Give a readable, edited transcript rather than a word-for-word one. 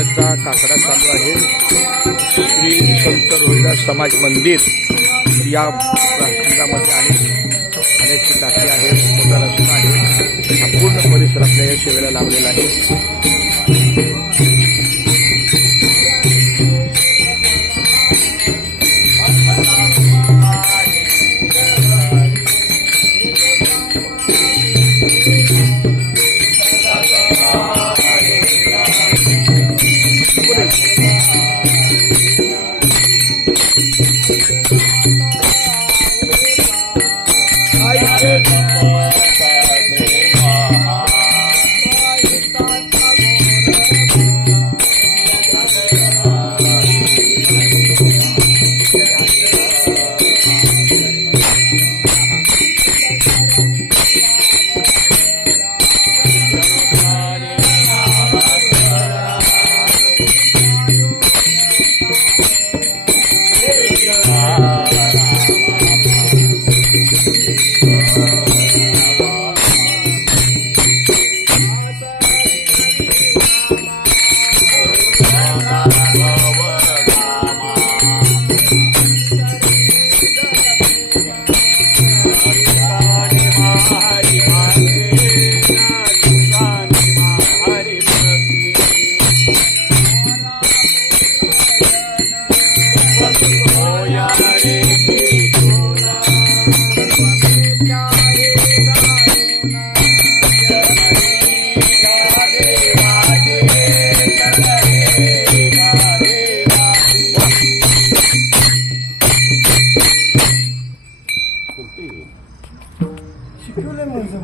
सणाचा काकडा चालू आहे. श्री संत रोहिदास समाज मंदिर या केंद्रामध्ये अनेक टाकी आहेत, मोठा रस्ता आहे. हा पूर्ण परिसर आपल्या या सेवेला लाभलेला आहे. शिकवलं म्हणजे